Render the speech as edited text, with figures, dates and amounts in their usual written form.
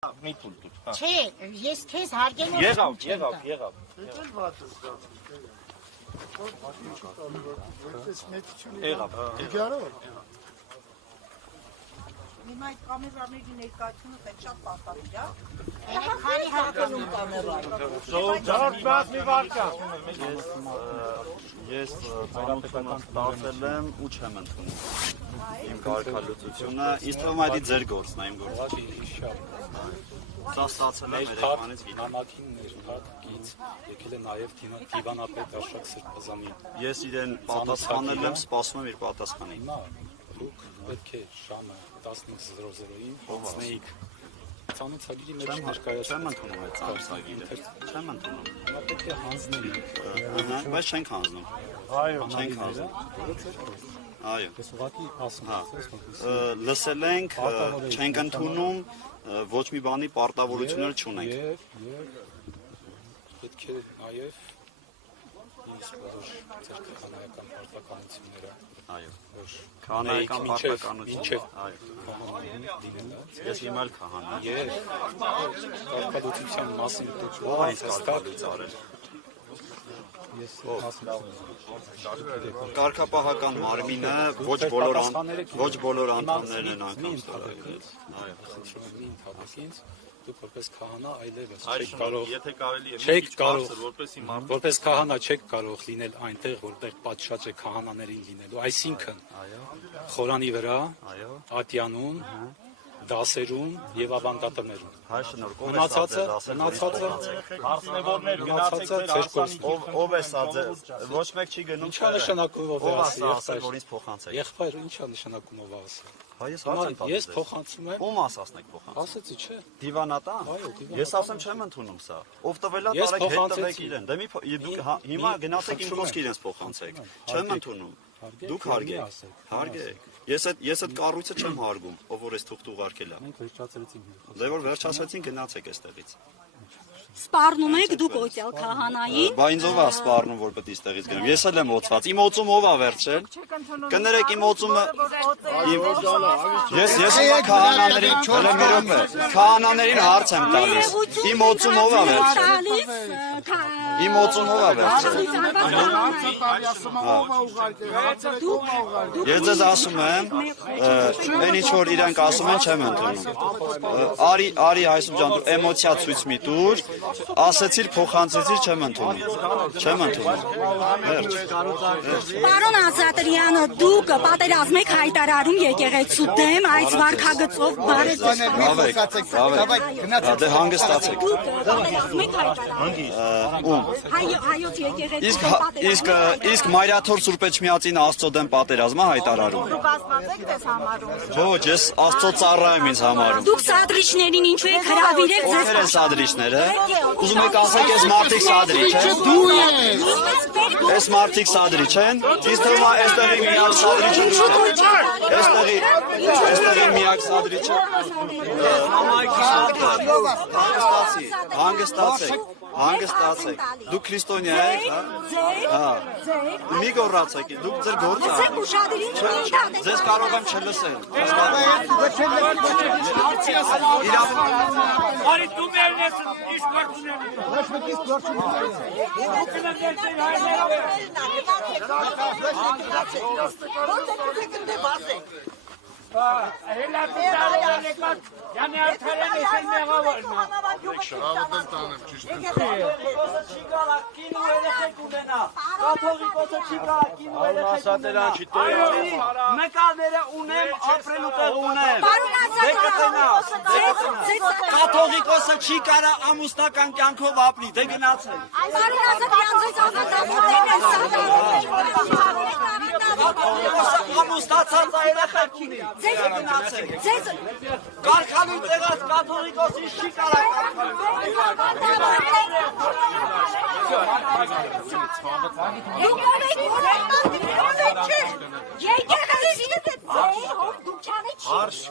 Մի փուլ դուք։ Չէ, ես քեզ հարգեմ ու Եղավ։ Հիմա այդ կամերաների ներկայությունը պետք շատ պարտադիր է։ Քանի հարկանում Ժողովուրդ մի վարքան։ Ես ծանոթական ստացել եմ ու չեմ ընդունում։ Իմ կարգալուծությունը, ինձ թվում է դա ձեր գործն է, իմ գործը։ Սա ստացել եմ երեքանից գիտեմ։ Նամակին ներքաղից եկել է նաև դիվանապետ Աշակ Սրբազանին։ Ես իրեն պատասխանել եմ, սպասում եմ իր պատասխանին։ Հիմա դուք պետք է ժամը 15:00-ին հանձնեիք ցանոթագիրի մեջ ներկայացնել։ Չեմ ընդունում այդ ցանոթագիրը։ Չեմ ընդունում։ Հիմա պետք է հանձնեիք։ Բայց չենք հանձնում։ Այո, Չենք հանձնում։ Այո։ Ես ուղղակի ասում եմ, Լսել ենք, չենք ընդունում, ոչ մի բանի պարտավորություններ չունենք։ Եվ պետք է նաև ինձ բոլոր ձեր քահանայական պարտականությունները Այո։ որ Քահանայական պարտականություն։ Այո։ Ես հիմա էլ քահանա։ Եվ կարգալուծության մասին դուք Ո՞վ է իսկ կարգալուծ արել։ ես ասում եմ Կարգապահական մարմինը ոչ բոլոր անդամներն են անգամ ստորագրել։ Այո։ խնդրում եմ մի ընդհանրեք ինձ դուք որպես քահանա այլևս Այո, չեք կարող եթե կարելի է Չեք կարող որպեսի մարդ որպես քահանա չեք կարող լինել այնտեղ որտեղ պատշաճ է քահանաներին լինելու այսինքն խորանի վրա Այո։ ատյանում դասերում եւ ավանդատներում Հայ շնորհք, մնացածը հարցնեվորներ գնացեք ձեր հարցանիքի ով է սա ձեր ոչ մեկ չի գնում ինչա նշանակում ով է ասի ասել որ ինձ փոխանցեք։ եղբայր ինչա նշանակում ով է ասի Հայ ես հարց եմ տալիս։ ես փոխանցում եմ Ում ասացնեք փոխանցեք։ ասեցի չէ Դիվանատան։ Այո, դիվանատան։ Ես ասեմ չեմ ընդունում սա։ Ով տվել է Ես տարեք հետ տվեք փոխանցեցի։ իրեն։ Դե դուք հիմա գնացեք իմ խոսքը իրենց փոխանցեք։ Չեմ ընդունում։ Դուք հարգեք։ Հարգեք։ Ես այդ կառույցը չեմ հարգում, ով որ էս թուղթ ուղարկել է։ մենք վերջացրեցինք Դե որ վերջացրեցին գնացեք այստեղից։ Սպառնում եք դուք օծյալ քահանային։ Բա ինձ ով է սպառնում որ պետք է այստեղից գնամ։ Ես էլ եմ օծված։ Իմ օծում ով է վերջել։ Կներեք իմ օծումը Ես քահանաներին չորը մի րոպե։ Քահանաներին հարց եմ տալիս։ Իմ օծում ով է վերջել։ Իմ օծում ով է վերջել։ Ես ձեզ ասում եմ, այն ինչ որ իրանք ասում են չեմ ընդունում։ Արի Հայսուր ջան, դու էմոցիա ցույց մի տուր, ասեցիր փոխանցեցիր չեմ ընդունում։ Չեմ ընդունում։ Վերջ։ Պարոն Ազատրյանը, դուք պատերազմ եք հայտարարում եկեղեցու դեմ այս վարքագծով Դե հանգստացեք։ Դուք պատերազմ եք հայտարարում։ Ում։ Հայոց եկեղեցու Իսկ Մարիաթոր Սուրբ Էջմիածին Աստծո դեմ պատերազմը հայտարարում։ Դուք ասված եք դες համարում։ Ոչ, ես Աստծո ծառա եմ ինձ համարում։ Դուք սադրիչներին ինչու եք հրավիրել ձեզ։ Ովքեր են սադրիչները։ Ուզում եք ասեք, ես մարդիկ սադրիչ են։ Այս մարդիկ սադրիչ են։ Իսկ թվում է այստեղի միակ սադրիչը դու ես։ Այստեղի միակ սադրիչը։ Հանգստացեք։ Դուք քրիստոնյա եք, հա։ Մի գոռացեք, դուք ձեր գործը Ասեք ուշադրին մի դատեք։ Ձեզ կարող եմ չլսել։ Արի դու մերն ես իշ կարտուներ։ Հելա դարան եկած յանի արդարան ես մեղավորն է։ Կաթողիկոսը չի գալա, կինու երեխեք ունենա։ Կաթողիկոսը չի գալա, կինու երեխեք ունենա։ Այո, մեկալները ունեմ, ապրելու տեղ ունեմ։ Կաթողիկոսը չի կարա ամուսնական կյանքով ապրի, դե գնացեք։ Պարոն Ազատրյան, ձեզ ազատացուցել են Ամուսնացած երեխեք ունի։ Ձեզ Կարգալույց եղած կաթողիկոսի չի կարա Եկեղեցին է դե ձեր հով դուք չանեք չի